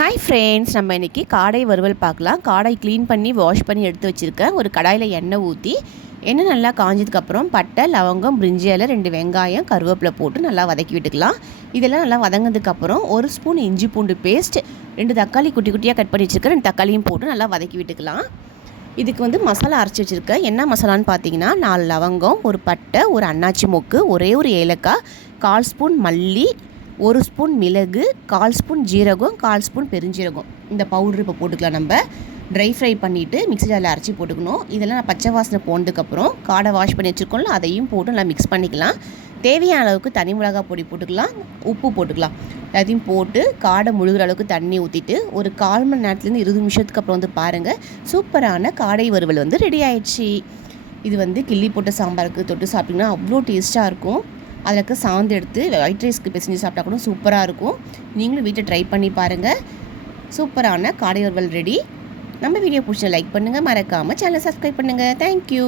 Hi friends, நம்ம இன்றைக்கி காடை வறுவல் பார்க்கலாம். காடை க்ளீன் பண்ணி வாஷ் பண்ணி எடுத்து வச்சுருக்கேன். ஒரு கடாயில் எண்ணெய் ஊற்றி எண்ணெய் நல்லா காஞ்சதுக்கப்புறம் பட்டை, லவங்கம், பிரிஞ்சி இலை, 2 வெங்காயம், கருவேப்பிலை போட்டு நல்லா வதக்கி விட்டுக்கலாம். இதெல்லாம் நல்லா வதங்கினதுக்கப்புறம் 1 ஸ்பூன் இஞ்சி பூண்டு பேஸ்ட், 2 தக்காளி குட்டி குட்டியாக கட் பண்ணி வச்சுருக்கேன், 2 தக்காளியும் போட்டு நல்லா வதக்கி விட்டுக்கலாம். இதுக்கு மசாலா அரைச்சி வச்சுருக்கேன். என்ன மசாலான்னு பார்த்தீங்கன்னா 4 லவங்கம், ஒரு பட்டை, ஒரு அன்னாச்சி மொக்கு, ஒரே ஒரு ஏலக்காய், 1/4 ஸ்பூன் மல்லி, 1 ஸ்பூன் மிளகு, 1/4 ஸ்பூன் ஜீரகம், 1/4 ஸ்பூன் பெருஞ்சீரகம். இந்த பவுட்ரு இப்போ போட்டுக்கலாம். நம்ம ட்ரை ஃப்ரை பண்ணிவிட்டு மிக்ஸி ஜாரில் அரைச்சி போட்டுக்கணும். இதெல்லாம் நான் பச்சை வாசனை போனதுக்கப்புறம் காடை வாஷ் பண்ணி வச்சுருக்கோம்ல, அதையும் போட்டு நல்லா மிக்ஸ் பண்ணிக்கலாம். தேவையான அளவுக்கு தனி மிளகாய் பொடி போட்டுக்கலாம், உப்பு போட்டுக்கலாம். எல்லாத்தையும் போட்டு காடை முழுகிற அளவுக்கு தண்ணி ஊற்றிட்டு ஒரு 1/4 மணி நேரத்துலேருந்து 20 நிமிஷத்துக்கு அப்புறம் பாருங்கள், சூப்பரான காடை வறுவல் ரெடி ஆயிடுச்சு. இது கிள்ளி போட்ட சாம்பாருக்கு தொட்டு சாப்பிட்டிங்கன்னா அவ்வளோ டேஸ்ட்டாக இருக்கும். அதில் சாந்து எடுத்து ஒயிட் ரைஸ்க்கு பிசைஞ்சு சாப்பிட்டா கூட சூப்பராக இருக்கும். நீங்களும் வீட்டில் ட்ரை பண்ணி பாருங்கள். சூப்பரான காடை வறுவல் ரெடி. நம்ம வீடியோ பிடிச்ச லைக் பண்ணுங்கள், மறக்காமல் சேனலை சப்ஸ்கிரைப் பண்ணுங்கள். தேங்க்யூ.